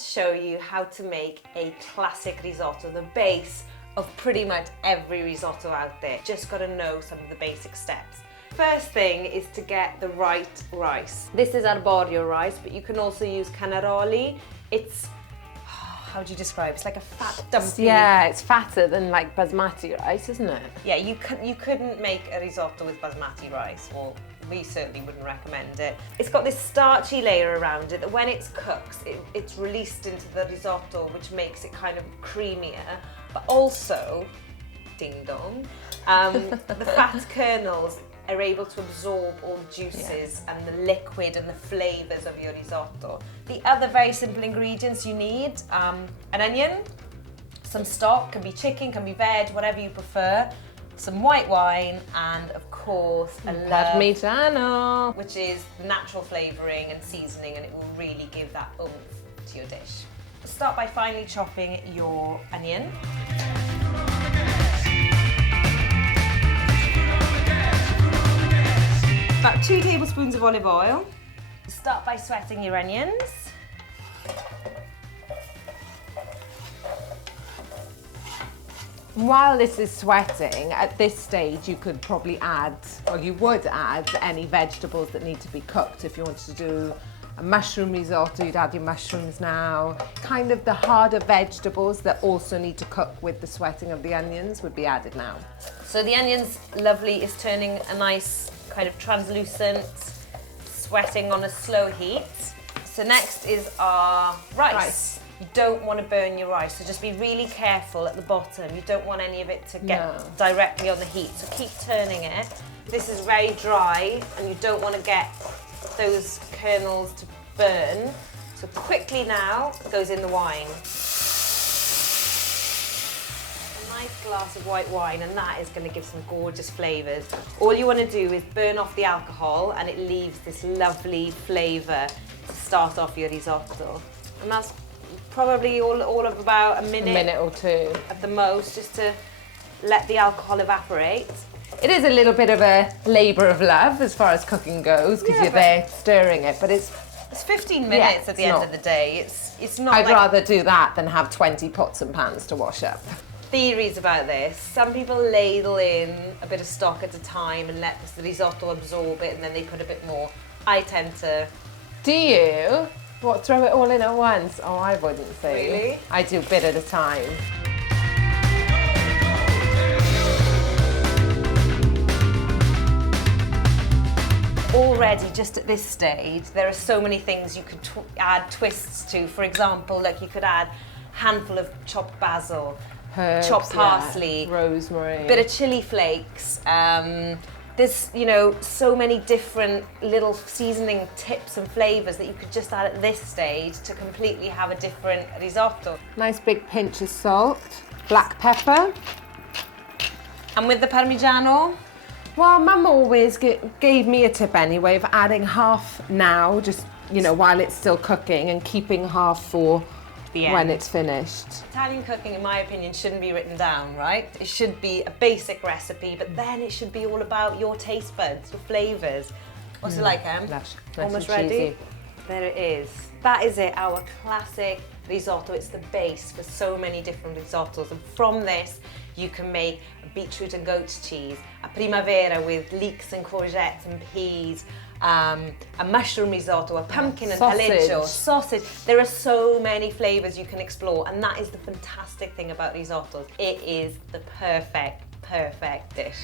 to show you how to make a classic risotto, the base of pretty much every risotto out there. Just got to know some of the basic steps. First thing is to get the right rice. This is arborio rice, but you can also use canaroli. It's, how do you describe it? It's like a fat dumpy. Yeah, it's fatter than like basmati rice, isn't it? Yeah, you couldn't make a risotto with basmati rice, or we certainly wouldn't recommend it. It's got this starchy layer around it that when it's cooked, it's released into the risotto, which makes it kind of creamier, but also, ding dong, the fat kernels are able to absorb all the juices and the liquid and the flavours of your risotto. The other very simple ingredients you need, an onion, some stock, can be chicken, can be veg, whatever you prefer, some white wine, and of course a Parmigiano, which is natural flavouring and seasoning, and it will really give that oomph to your dish. Start by finely chopping your onion. About 2 tablespoons of olive oil. Start by sweating your onions. While this is sweating, at this stage you could probably add, or you would add, any vegetables that need to be cooked. If you wanted to do a mushroom risotto, you'd add your mushrooms now. Kind of the harder vegetables that also need to cook with the sweating of the onions would be added now. So the onion's lovely, is turning a nice kind of translucent, sweating on a slow heat. So next is our rice. You don't want to burn your rice, so just be really careful at the bottom. You don't want any of it to get directly on the heat, so keep turning it. This is very dry and you don't want to get those kernels to burn. So quickly now goes in the wine. Nice glass of white wine, and that is going to give some gorgeous flavours. All you want to do is burn off the alcohol and it leaves this lovely flavour to start off your risotto. And that's probably all of about a minute or two at the most, just to let the alcohol evaporate. It is a little bit of a labour of love as far as cooking goes, because you're there stirring it, but it's 15 minutes at the end of the day. It's not. I'd rather do that than have 20 pots and pans to wash up. Theories about this. Some people ladle in a bit of stock at a time and let the risotto absorb it, and then they put a bit more. I tend to. Do you? What, throw it all in at once? Oh, I wouldn't say. Really? I do a bit at a time. Already, just at this stage, there are so many things you could add twists to. For example, like you could add a handful of chopped basil, Herbs, chopped parsley, rosemary, bit of chili flakes. There's, so many different little seasoning tips and flavours that you could just add at this stage to completely have a different risotto. Nice big pinch of salt, black pepper. And with the Parmigiano? Well, Mum always gave me a tip anyway of adding half now, just, while it's still cooking, and keeping half for when it's finished. Italian cooking, in my opinion, shouldn't be written down, right? It should be a basic recipe, but then it should be all about your taste buds, your flavours. What's it like, Em? Nice Almost and cheesy. ready? There it is. That is it, our classic risotto. It's the base for so many different risottos, and from this you can make a beetroot and goat's cheese, a primavera with leeks and courgettes and peas, a mushroom risotto, a pumpkin and taleggio, sausage. There are so many flavours you can explore, and that is the fantastic thing about risottos. It is the perfect dish.